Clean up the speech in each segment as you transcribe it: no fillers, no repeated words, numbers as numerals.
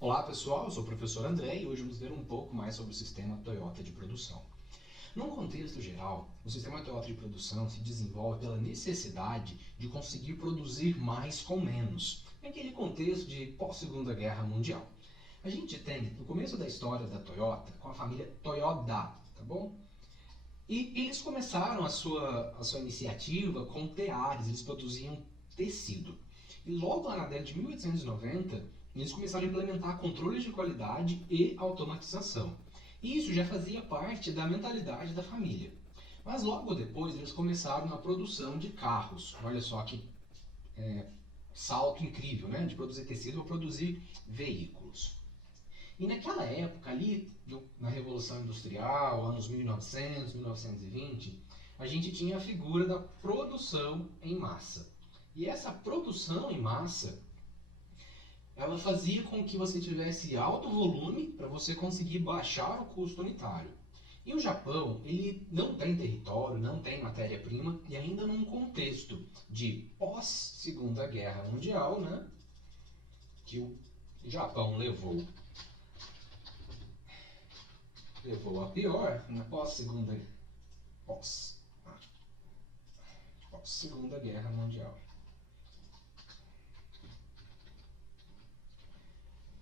Olá pessoal, eu sou o professor André e hoje vamos ver um pouco mais sobre o sistema Toyota de produção. Num contexto geral, o sistema Toyota de produção se desenvolve pela necessidade de conseguir produzir mais com menos, naquele contexto de pós-Segunda Guerra Mundial. A gente tem no começo da história da Toyota com a família Toyoda, tá bom? E eles começaram a sua iniciativa com teares, eles produziam tecido. E logo lá na década de 1890, eles começaram a implementar controles de qualidade e automatização. E isso já fazia parte da mentalidade da família. Mas logo depois eles começaram na produção de carros. Olha só que salto incrível, né? De produzir tecido para produzir veículos. E naquela época ali, na Revolução Industrial, anos 1900, 1920, a gente tinha a figura da produção em massa. E essa produção em massa, ela fazia com que você tivesse alto volume para você conseguir baixar o custo unitário. E o Japão, ele não tem território, não tem matéria-prima, e ainda num contexto de pós-Segunda Guerra Mundial, né, que o Japão levou a pior na pós-Segunda Guerra Mundial.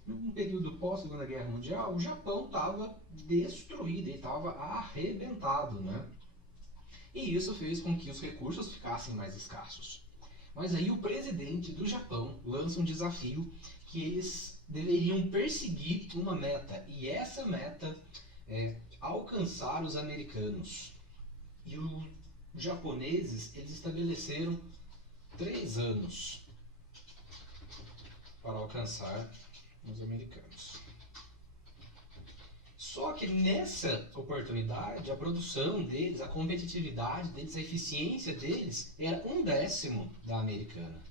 No período pós-Segunda Guerra Mundial, o Japão estava destruído, ele estava arrebentado, né? E isso fez com que os recursos ficassem mais escassos. Mas aí o presidente do Japão lança um desafio que eles deveriam perseguir uma meta, e essa meta é alcançar os americanos. E os japoneses, eles estabeleceram 3 anos para alcançar os americanos. Só que nessa oportunidade, a produção deles, a competitividade deles, a eficiência deles era 1/10 da americana.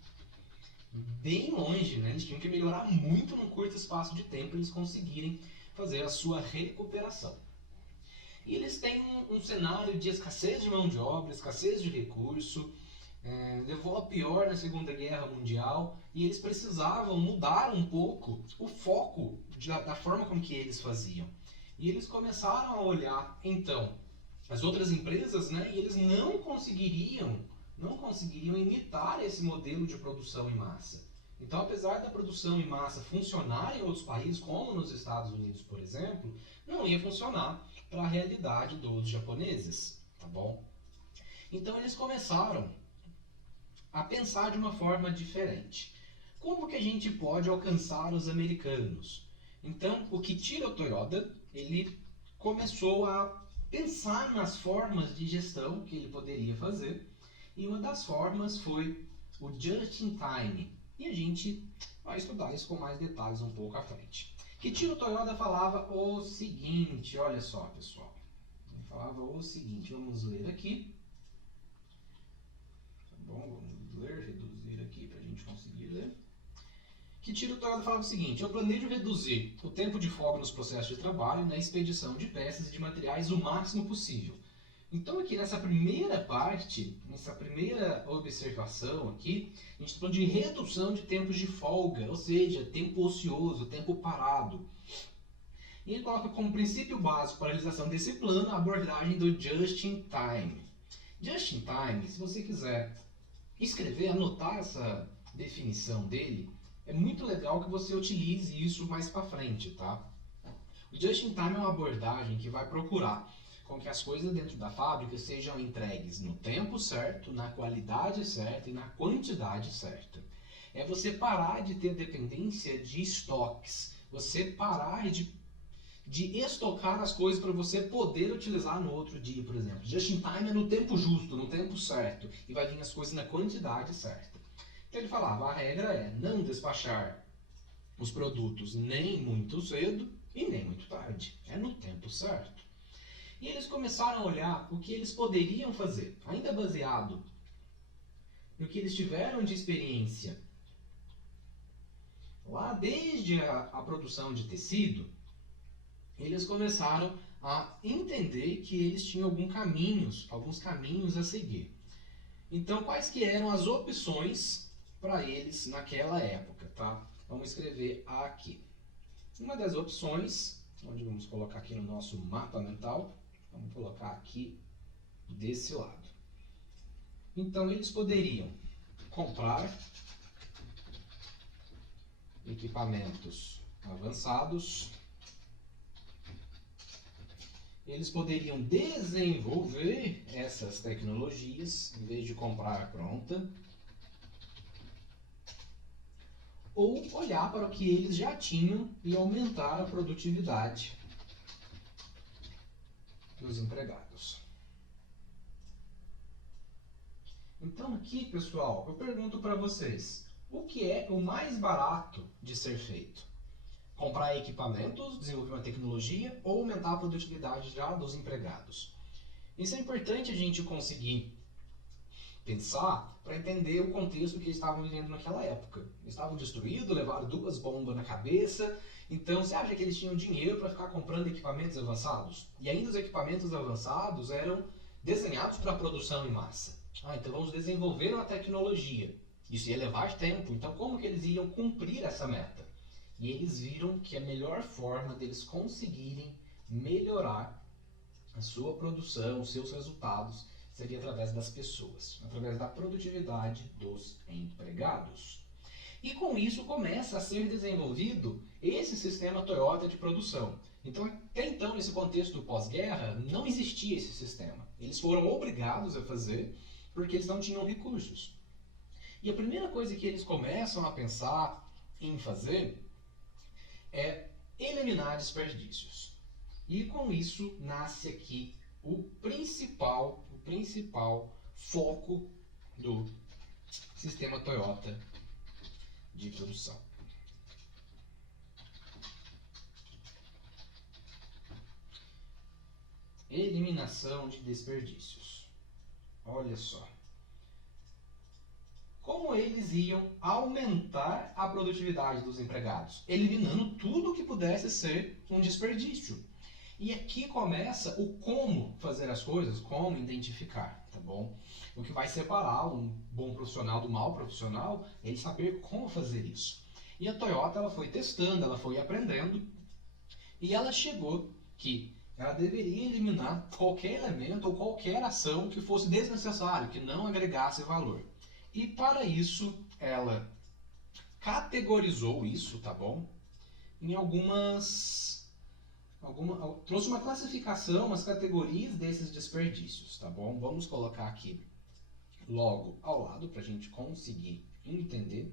Bem longe, né? Eles tinham que melhorar muito num curto espaço de tempo para eles conseguirem fazer a sua recuperação. E eles têm um cenário de escassez de mão de obra, escassez de recurso, levou a pior na Segunda Guerra Mundial, e eles precisavam mudar um pouco o foco da forma como que eles faziam. E eles começaram a olhar, então, as outras empresas, né, e eles não conseguiriam imitar esse modelo de produção em massa. Então, apesar da produção em massa funcionar em outros países, como nos Estados Unidos, por exemplo, não ia funcionar para a realidade dos japoneses, tá bom? Então, eles começaram a pensar de uma forma diferente. Como que a gente pode alcançar os americanos? Então, o Kiichiro Toyoda, ele começou a pensar nas formas de gestão que ele poderia fazer, e uma das formas foi o Just in Time. E a gente vai estudar isso com mais detalhes um pouco à frente. Kiichiro Toyoda falava o seguinte, olha só pessoal, ele falava o seguinte, vamos ler aqui. Tá bom, vamos ler, reduzir aqui para a gente conseguir ler. Kiichiro Toyoda falava o seguinte: eu planejo reduzir o tempo de folga nos processos de trabalho e na expedição de peças e de materiais o máximo possível. Então aqui nessa primeira parte, nessa primeira observação aqui, a gente está falando de redução de tempos de folga, ou seja, tempo ocioso, tempo parado. E ele coloca como princípio básico para a realização desse plano a abordagem do Just in Time. Just in Time, se você quiser escrever, anotar essa definição dele, é muito legal que você utilize isso mais para frente, tá? O Just in Time é uma abordagem que vai procurar com que as coisas dentro da fábrica sejam entregues no tempo certo, na qualidade certa e na quantidade certa. É você parar de ter dependência de estoques, você parar de estocar as coisas para você poder utilizar no outro dia, por exemplo. Just in Time é no tempo justo, no tempo certo, e vai vir as coisas na quantidade certa. Então ele falava, a regra é não despachar os produtos nem muito cedo e nem muito tarde, é no tempo certo. E eles começaram a olhar o que eles poderiam fazer, ainda baseado no que eles tiveram de experiência lá desde a produção de tecido. Eles começaram a entender que eles tinham alguns caminhos a seguir. Então, quais que eram as opções para eles naquela época, tá? Vamos escrever aqui. Uma das opções, onde vamos colocar aqui no nosso mapa mental, vamos colocar aqui desse lado. Então, eles poderiam comprar equipamentos avançados, eles poderiam desenvolver essas tecnologias, em vez de comprar pronta, ou olhar para o que eles já tinham e aumentar a produtividade dos empregados. Então aqui, pessoal, eu pergunto para vocês, o que é o mais barato de ser feito? Comprar equipamentos, desenvolver uma tecnologia ou aumentar a produtividade já dos empregados? Isso é importante a gente conseguir pensar para entender o contexto que eles estavam vivendo naquela época. Eles estavam destruídos, levaram 2 bombas na cabeça, então você acha que eles tinham dinheiro para ficar comprando equipamentos avançados? E ainda os equipamentos avançados eram desenhados para produção em massa. Então vamos desenvolver uma tecnologia. Isso ia levar tempo, então como que eles iam cumprir essa meta? E eles viram que a melhor forma deles conseguirem melhorar a sua produção, os seus resultados, seria através das pessoas, através da produtividade dos empregados. E com isso começa a ser desenvolvido esse sistema Toyota de produção. Então, até então, nesse contexto pós-guerra, não existia esse sistema. Eles foram obrigados a fazer porque eles não tinham recursos. E a primeira coisa que eles começam a pensar em fazer é eliminar desperdícios. E com isso nasce aqui o principal foco do sistema Toyota de produção. Eliminação de desperdícios. Olha só. Como eles iam aumentar a produtividade dos empregados? Eliminando tudo que pudesse ser um desperdício. E aqui começa o como fazer as coisas, como identificar, tá bom? O que vai separar um bom profissional do mau profissional é ele saber como fazer isso. E a Toyota ela foi testando, ela foi aprendendo e ela chegou que ela deveria eliminar qualquer elemento ou qualquer ação que fosse desnecessário, que não agregasse valor. E para isso ela categorizou isso, tá bom? Em trouxe uma classificação, umas categorias desses desperdícios, tá bom? Vamos colocar aqui logo ao lado para a gente conseguir entender.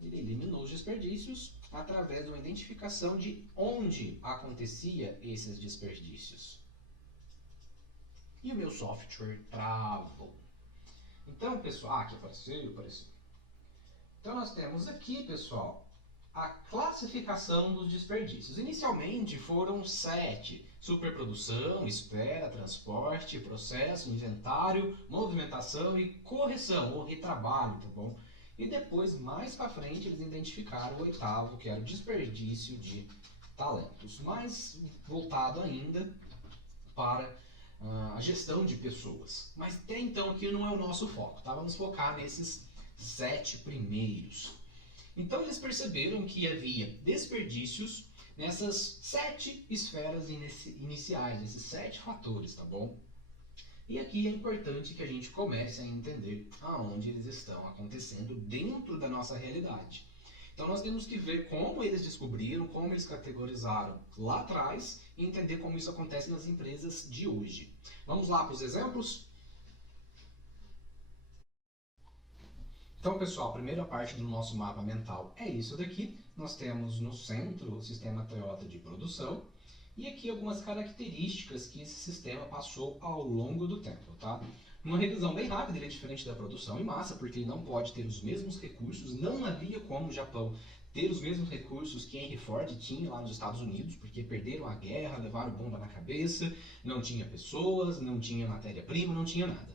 Ele eliminou os desperdícios através de uma identificação de onde acontecia esses desperdícios. E o meu software travou. Então, pessoal, aqui apareceu. Então nós temos aqui, pessoal, a classificação dos desperdícios. Inicialmente foram 7: superprodução, espera, transporte, processo, inventário, movimentação e correção, ou retrabalho, tá bom? E depois, mais para frente, eles identificaram o 8º, que era o desperdício de talentos, mais voltado ainda para a gestão de pessoas. Mas até então aqui não é o nosso foco, tá? Vamos focar nesses 7 primeiros. Então eles perceberam que havia desperdícios nessas 7 esferas iniciais, nesses 7 fatores, tá bom? E aqui é importante que a gente comece a entender aonde eles estão acontecendo dentro da nossa realidade. Então nós temos que ver como eles descobriram, como eles categorizaram lá atrás e entender como isso acontece nas empresas de hoje. Vamos lá para os exemplos? Então, pessoal, a primeira parte do nosso mapa mental é isso daqui. Nós temos no centro o sistema Toyota de produção e aqui algumas características que esse sistema passou ao longo do tempo, tá? Uma revisão bem rápida, ele é diferente da produção em massa, porque ele não pode ter os mesmos recursos, não havia como o Japão ter os mesmos recursos que Henry Ford tinha lá nos Estados Unidos, porque perderam a guerra, levaram bomba na cabeça, não tinha pessoas, não tinha matéria-prima, não tinha nada.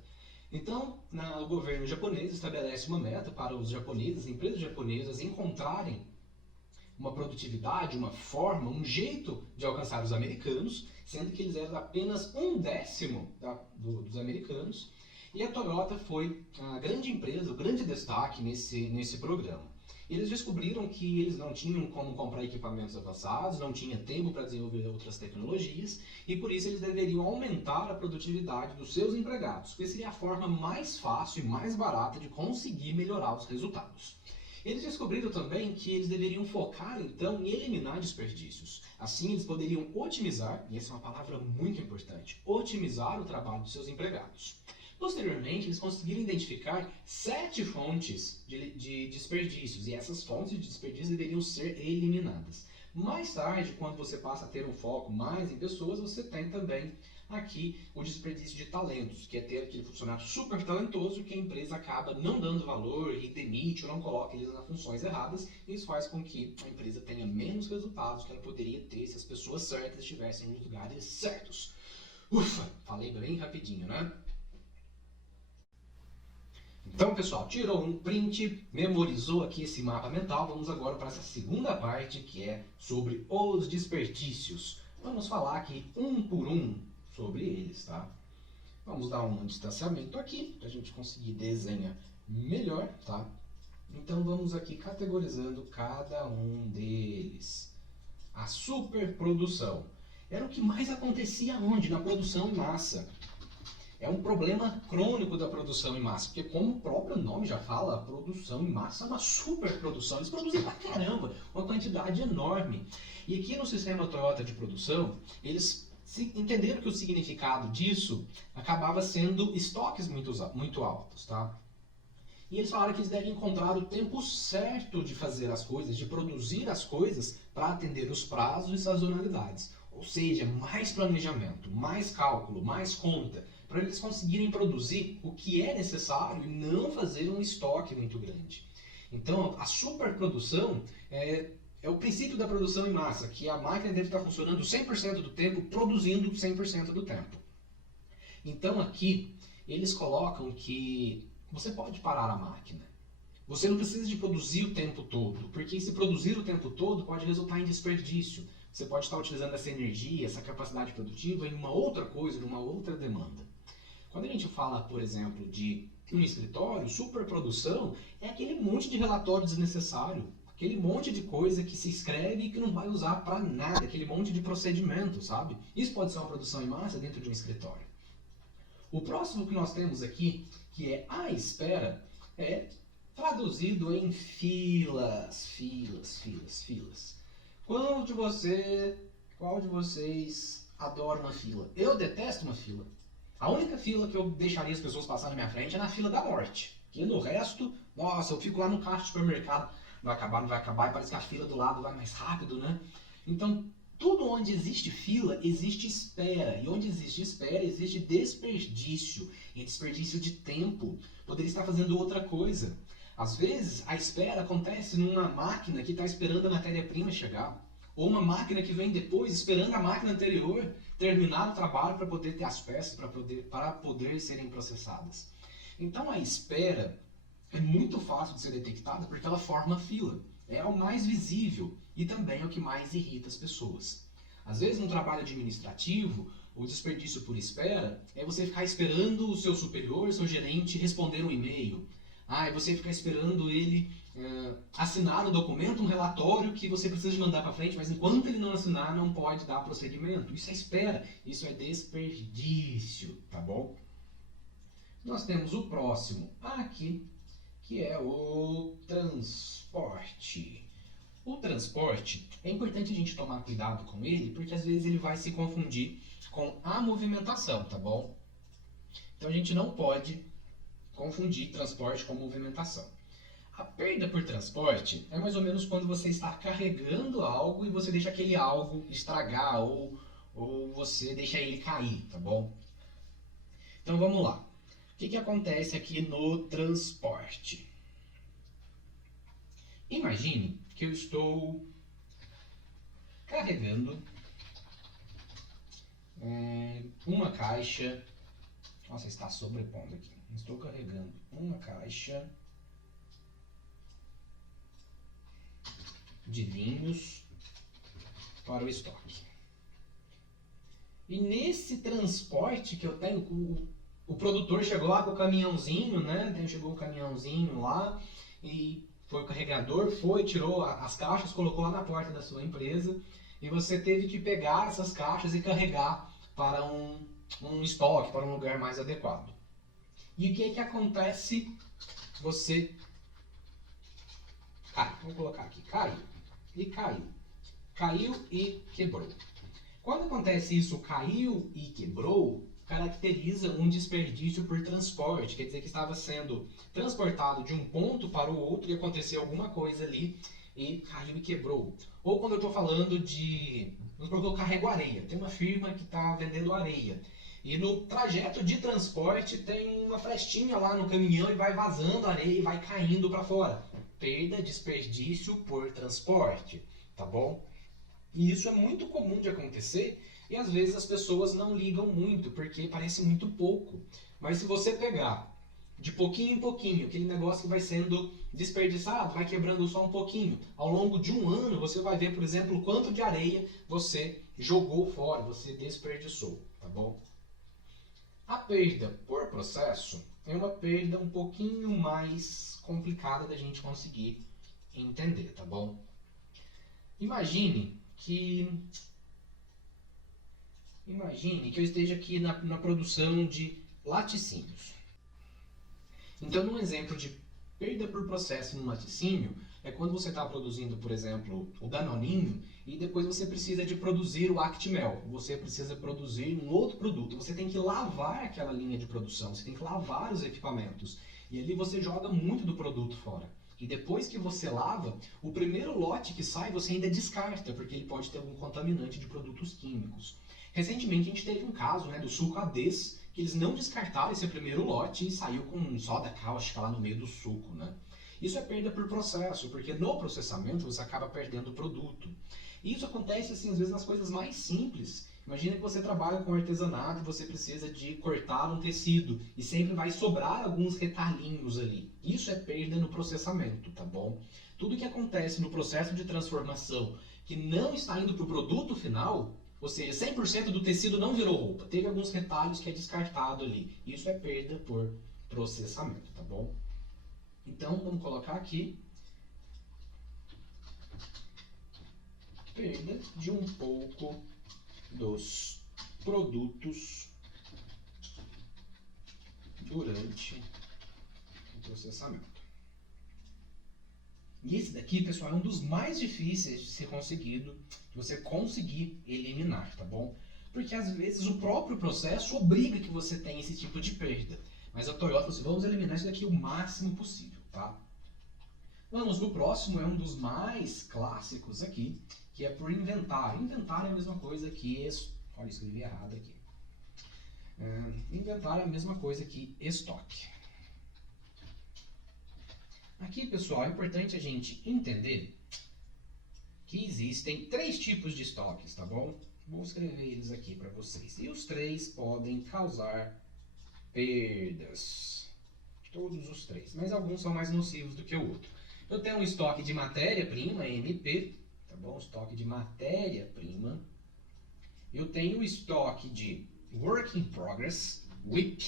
Então, o governo japonês estabelece uma meta para os japoneses, empresas japonesas, encontrarem uma produtividade, uma forma, um jeito de alcançar os americanos, sendo que eles eram apenas 1/10 dos americanos. E a Toyota foi a grande empresa, o grande destaque nesse programa. Eles descobriram que eles não tinham como comprar equipamentos avançados, não tinha tempo para desenvolver outras tecnologias e por isso eles deveriam aumentar a produtividade dos seus empregados, porque seria a forma mais fácil e mais barata de conseguir melhorar os resultados. Eles descobriram também que eles deveriam focar então em eliminar desperdícios. Assim eles poderiam otimizar, e essa é uma palavra muito importante, otimizar o trabalho dos seus empregados. Posteriormente, eles conseguiram identificar 7 fontes de desperdícios, e essas fontes de desperdício deveriam ser eliminadas. Mais tarde, quando você passa a ter um foco mais em pessoas, você tem também aqui o desperdício de talentos, que é ter aquele funcionário super talentoso que a empresa acaba não dando valor e demite ou não coloca eles nas funções erradas, e isso faz com que a empresa tenha menos resultados que ela poderia ter se as pessoas certas estivessem nos lugares certos. Ufa, falei bem rapidinho, né? Então, pessoal, tirou um print, memorizou aqui esse mapa mental. Vamos agora para essa segunda parte, que é sobre os desperdícios. Vamos falar aqui um por um sobre eles, tá? Vamos dar um distanciamento aqui, para a gente conseguir desenhar melhor, tá? Então, vamos aqui categorizando cada um deles. A superprodução. Era o que mais acontecia onde? Na produção em massa. É um problema crônico da produção em massa, porque como o próprio nome já fala, a produção em massa é uma superprodução. Eles produzem pra caramba, uma quantidade enorme. E aqui no sistema Toyota de produção, eles entenderam que o significado disso acabava sendo estoques muito altos, tá? E eles falaram que eles devem encontrar o tempo certo de fazer as coisas, de produzir as coisas para atender os prazos e sazonalidades. Ou seja, mais planejamento, mais cálculo, mais conta, para eles conseguirem produzir o que é necessário e não fazer um estoque muito grande. Então, a superprodução é o princípio da produção em massa, que a máquina deve estar funcionando 100% do tempo, produzindo 100% do tempo. Então, aqui, eles colocam que você pode parar a máquina. Você não precisa de produzir o tempo todo, porque se produzir o tempo todo pode resultar em desperdício. Você pode estar utilizando essa energia, essa capacidade produtiva em uma outra coisa, numa outra demanda. Quando a gente fala, por exemplo, de um escritório, superprodução é aquele monte de relatório desnecessário, aquele monte de coisa que se escreve e que não vai usar para nada, aquele monte de procedimento, sabe? Isso pode ser uma produção em massa dentro de um escritório. O próximo que nós temos aqui, que é a espera, é traduzido em filas, filas, filas, filas. Qual de vocês adora uma fila? Eu detesto uma fila. A única fila que eu deixaria as pessoas passar na minha frente é na fila da morte. E no resto, nossa, eu fico lá no caixa do supermercado, vai acabar, não vai acabar, e parece que a fila do lado vai mais rápido, né? Então, tudo onde existe fila, existe espera. E onde existe espera, existe desperdício. E desperdício de tempo. Poderia estar fazendo outra coisa. Às vezes, a espera acontece numa máquina que está esperando a matéria-prima chegar. Ou uma máquina que vem depois, esperando a máquina anterior terminar o trabalho para poder ter as peças, para poder serem processadas. Então, a espera é muito fácil de ser detectada porque ela forma fila. É o mais visível e também é o que mais irrita as pessoas. Às vezes, no trabalho administrativo, o desperdício por espera é você ficar esperando o seu superior, seu gerente, responder um e-mail. E você ficar esperando ele assinar um documento, um relatório que você precisa de mandar para frente, mas enquanto ele não assinar, não pode dar prosseguimento. Isso é espera, isso é desperdício, tá bom? Nós temos o próximo aqui, que é o transporte. O transporte, é importante a gente tomar cuidado com ele, porque às vezes ele vai se confundir com a movimentação, tá bom? Então a gente não pode confundir transporte com movimentação. A perda por transporte é mais ou menos quando você está carregando algo e você deixa aquele algo estragar ou você deixa ele cair, tá bom? Então vamos lá. O que acontece aqui no transporte? Imagine que eu estou carregando uma caixa. Nossa, está sobrepondo aqui. Estou carregando uma caixa de vinhos para o estoque. E nesse transporte que eu tenho, o produtor chegou lá com o caminhãozinho, né? Chegou o caminhãozinho lá e foi o carregador, tirou as caixas, colocou lá na porta da sua empresa e você teve que pegar essas caixas e carregar para um estoque, para um lugar mais adequado. E o que acontece? Você cai. Vamos colocar aqui, caiu. E caiu. Caiu e quebrou. Quando acontece isso, caiu e quebrou, caracteriza um desperdício por transporte. Quer dizer que estava sendo transportado de um ponto para o outro e aconteceu alguma coisa ali e caiu e quebrou. Ou quando eu estou falando de... Vamos supor que eu carrego areia. Tem uma firma que está vendendo areia. E no trajeto de transporte tem uma frestinha lá no caminhão e vai vazando a areia e vai caindo para fora. Perda, desperdício por transporte, tá bom? E isso é muito comum de acontecer e às vezes as pessoas não ligam muito porque parece muito pouco. Mas se você pegar de pouquinho em pouquinho, aquele negócio que vai sendo desperdiçado, vai quebrando só um pouquinho, ao longo de um ano você vai ver, por exemplo, quanto de areia você jogou fora, você desperdiçou, tá bom? A perda por processo é uma perda um pouquinho mais complicada da gente conseguir entender, tá bom? Imagine que eu esteja aqui na produção de laticínios. Então, num exemplo de perda por processo no laticínio, é quando você está produzindo, por exemplo, o Danoninho, e depois você precisa de produzir o Actimel. Você precisa produzir um outro produto. Você tem que lavar aquela linha de produção, você tem que lavar os equipamentos. E ali você joga muito do produto fora. E depois que você lava, o primeiro lote que sai você ainda descarta, porque ele pode ter algum contaminante de produtos químicos. Recentemente a gente teve um caso, né, do suco Ades, que eles não descartaram esse primeiro lote e saiu com soda cáustica lá no meio do suco, né? Isso é perda por processo, porque no processamento você acaba perdendo o produto. E isso acontece, assim, às vezes nas coisas mais simples. Imagina que você trabalha com artesanato e você precisa de cortar um tecido e sempre vai sobrar alguns retalhinhos ali. Isso é perda no processamento, tá bom? Tudo que acontece no processo de transformação que não está indo para o produto final, ou seja, 100% do tecido não virou roupa, teve alguns retalhos que é descartado ali. Isso é perda por processamento, tá bom? Então, vamos colocar aqui perda de um pouco dos produtos durante o processamento. E esse daqui, pessoal, é um dos mais difíceis de ser conseguido, de você conseguir eliminar, tá bom? Porque às vezes o próprio processo obriga que você tenha esse tipo de perda. Mas a Toyota falou assim, vamos eliminar isso daqui o máximo possível, tá? Vamos pro próximo, é um dos mais clássicos aqui, que é por inventário. Inventário é a mesma coisa que... Olha, escrevi errado aqui. Inventário é a mesma coisa que estoque. Aqui, pessoal, é importante a gente entender que existem 3 tipos de estoques, tá bom? Vou escrever eles aqui para vocês. E os 3 podem causar perdas. Todos os 3. Mas alguns são mais nocivos do que o outro. Eu tenho um estoque de matéria-prima, MP, tá bom? Estoque de matéria-prima. Eu tenho o estoque de Work in Progress, WIP,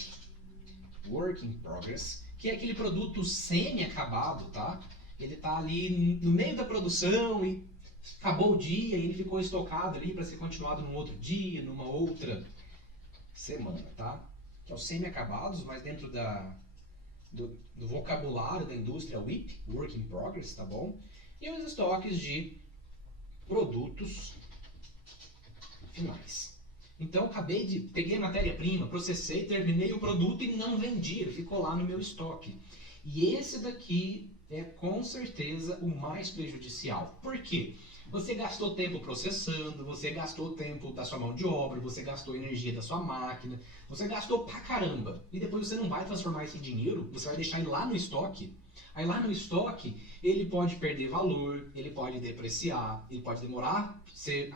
Work in Progress, que é aquele produto semi-acabado, tá? Ele tá ali no meio da produção e acabou o dia e ele ficou estocado ali para ser continuado num outro dia, numa outra semana, tá? Que é os semi-acabados, mas dentro do vocabulário da indústria WIP, Work in Progress, tá bom? E os estoques de produtos finais. Então, peguei a matéria-prima, processei, terminei o produto e não vendi, ele ficou lá no meu estoque. E esse daqui é com certeza o mais prejudicial. Por quê? Você gastou tempo processando, você gastou tempo da sua mão de obra, você gastou energia da sua máquina, você gastou pra caramba. E depois você não vai transformar esse dinheiro, você vai deixar ele lá no estoque. Aí lá no estoque, ele pode perder valor, ele pode depreciar, ele pode demorar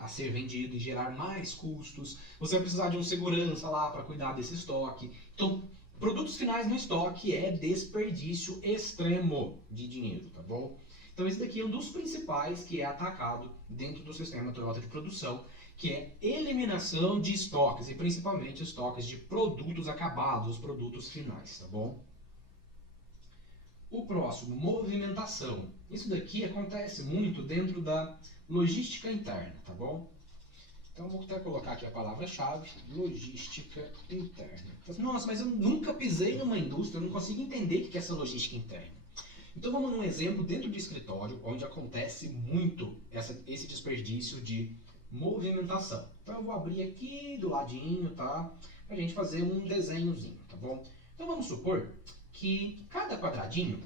a ser vendido e gerar mais custos. Você vai precisar de um segurança lá para cuidar desse estoque. Então, produtos finais no estoque é desperdício extremo de dinheiro, tá bom? Então esse daqui é um dos principais que é atacado dentro do sistema Toyota de produção, que é eliminação de estoques, e principalmente estoques de produtos acabados, os produtos finais, tá bom? O próximo, movimentação. Isso daqui acontece muito dentro da logística interna, tá bom? Então, vou até colocar aqui a palavra-chave, logística interna. Nossa, mas eu nunca pisei numa indústria, eu não consigo entender o que é essa logística interna. Então, vamos num exemplo dentro do escritório, onde acontece muito esse desperdício de movimentação. Então, eu vou abrir aqui do ladinho, tá? Pra gente fazer um desenhozinho, tá bom? Então, vamos supor que cada quadradinho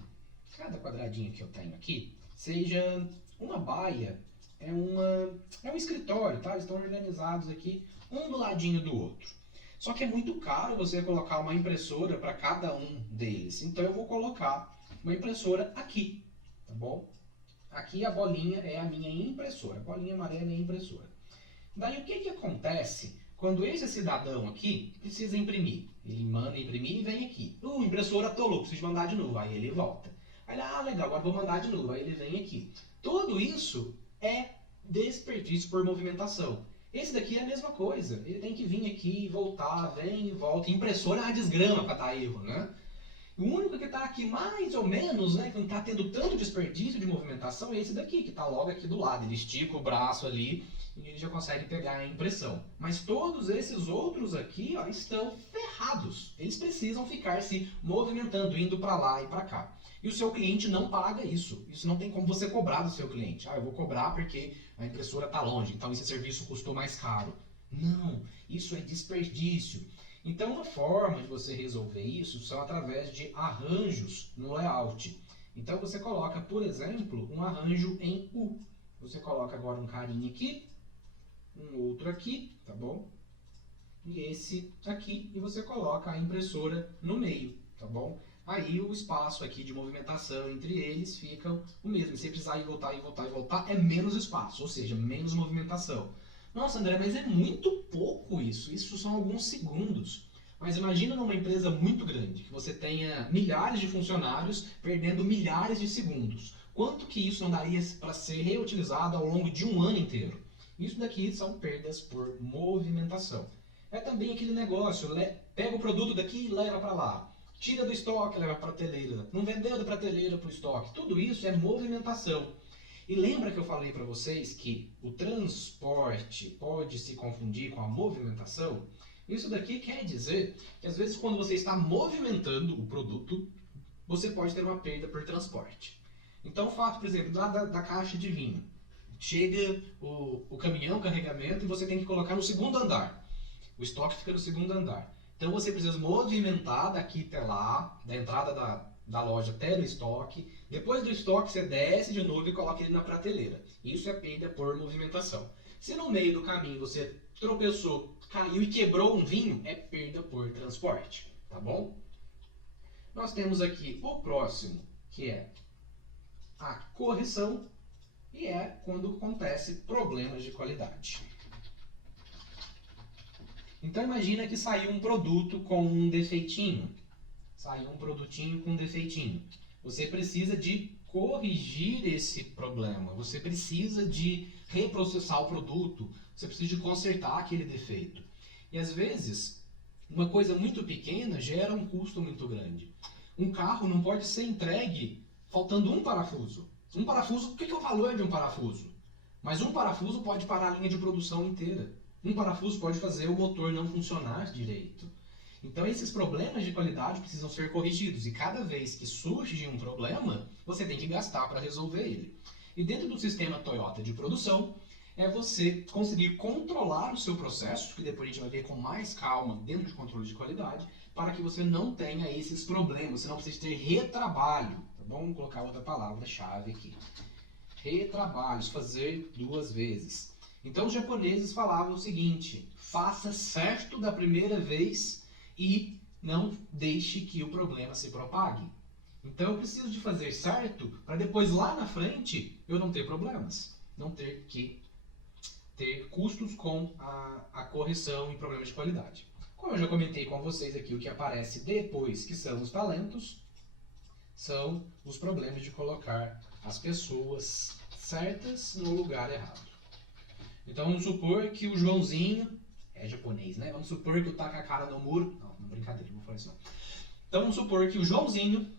que eu tenho aqui, seja uma baia, é um escritório, tá? Eles estão organizados aqui, um do ladinho do outro. Só que é muito caro você colocar uma impressora para cada um deles. Então eu vou colocar uma impressora aqui, tá bom? Aqui a bolinha é a minha impressora, a bolinha amarela é a impressora. Daí o que acontece quando esse cidadão aqui precisa imprimir? Ele manda imprimir e vem aqui. Impressora atolou, preciso mandar de novo. Aí ele volta. Aí ele, legal, agora vou mandar de novo. Aí ele vem aqui. Tudo isso é desperdício por movimentação. Esse daqui é a mesma coisa. Ele tem que vir aqui, voltar, vem e volta. Impressora é uma desgrama para dar erro, né? O único que está aqui mais ou menos, né, que não está tendo tanto desperdício de movimentação é esse daqui, que está logo aqui do lado. Ele estica o braço ali e ele já consegue pegar a impressão. Mas todos esses outros aqui, ó, estão ferrados. Eles precisam ficar se movimentando, indo para lá e para cá. E o seu cliente não paga isso. Isso não tem como você cobrar do seu cliente. Eu vou cobrar porque a impressora está longe, então esse serviço custou mais caro. Não, isso é desperdício. Então, uma forma de você resolver isso são através de arranjos no layout. Então, você coloca, por exemplo, um arranjo em U. Você coloca agora um carinha aqui, um outro aqui, tá bom? E esse aqui, e você coloca a impressora no meio, tá bom? Aí o espaço aqui de movimentação entre eles fica o mesmo. Se você precisar ir voltar e voltar e voltar, é menos espaço, ou seja, menos movimentação. Nossa, André, mas é muito pouco isso. Isso são alguns segundos. Mas imagina numa empresa muito grande, que você tenha milhares de funcionários perdendo milhares de segundos. Quanto que isso não daria para ser reutilizado ao longo de um ano inteiro? Isso daqui são perdas por movimentação. É também aquele negócio, pega o produto daqui e leva para lá. Tira do estoque, leva para a prateleira. Não vendeu da prateleira para o estoque. Tudo isso é movimentação. E lembra que eu falei para vocês que o transporte pode se confundir com a movimentação? Isso daqui quer dizer que às vezes quando você está movimentando o produto, você pode ter uma perda por transporte. Então o fato, por exemplo, da caixa de vinho. Chega o caminhão, carregamento, e você tem que colocar no segundo andar. O estoque fica no segundo andar. Então você precisa movimentar daqui até lá, da entrada da loja até no estoque. Depois do estoque você desce de novo e coloca ele na prateleira. Isso é perda por movimentação. Se no meio do caminho você tropeçou, caiu e quebrou um vinho, é perda por transporte, tá bom? Nós temos aqui o próximo, que é a correção, e é quando acontece problemas de qualidade. Então imagina que saiu um produto com um defeitinho. Saiu um produtinho com um defeitinho. Você precisa de corrigir esse problema. Você precisa de reprocessar o produto. Você precisa de consertar aquele defeito. E às vezes, uma coisa muito pequena gera um custo muito grande. Um carro não pode ser entregue faltando um parafuso. Um parafuso, o que é o valor de um parafuso? Mas um parafuso pode parar a linha de produção inteira. Um parafuso pode fazer o motor não funcionar direito. Então esses problemas de qualidade precisam ser corrigidos. E cada vez que surge um problema, você tem que gastar para resolver ele. E dentro do sistema Toyota de produção, é você conseguir controlar o seu processo, que depois a gente vai ver com mais calma dentro de controle de qualidade, para que você não tenha esses problemas, você não precisa ter retrabalho. Tá bom? Vamos colocar outra palavra-chave aqui. Retrabalhos, fazer duas vezes. Então os japoneses falavam o seguinte: faça certo da primeira vez e não deixe que o problema se propague. Então eu preciso de fazer certo para depois lá na frente eu não ter problemas, não ter que ter custos com a correção e problemas de qualidade. Como eu já comentei com vocês aqui, o que aparece depois, que são os talentos, são os problemas de colocar as pessoas certas no lugar errado. Então vamos supor que o Joãozinho, é japonês, né? Vamos supor que o Takakara no muro, não, brincadeira, não vou falar isso não. Então vamos supor que o Joãozinho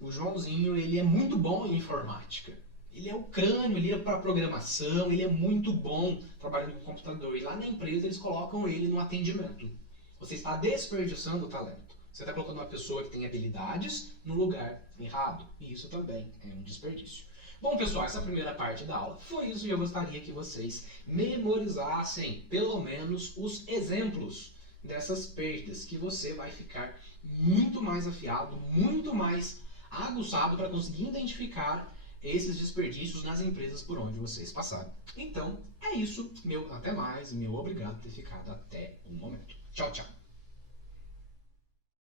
o Joãozinho, ele é muito bom em informática. Ele é o crânio, ele é para programação, ele é muito bom trabalhando com computador. E lá na empresa eles colocam ele no atendimento. Você está desperdiçando o talento. Você está colocando uma pessoa que tem habilidades no lugar errado. E isso também é um desperdício. Bom, pessoal, essa primeira parte da aula foi isso e eu gostaria que vocês memorizassem pelo menos os exemplos dessas perdas, que você vai ficar muito mais afiado, muito mais aguçado para conseguir identificar esses desperdícios nas empresas por onde vocês passaram. Então, é isso. Meu até mais, meu obrigado por ter ficado até o momento. Tchau, tchau.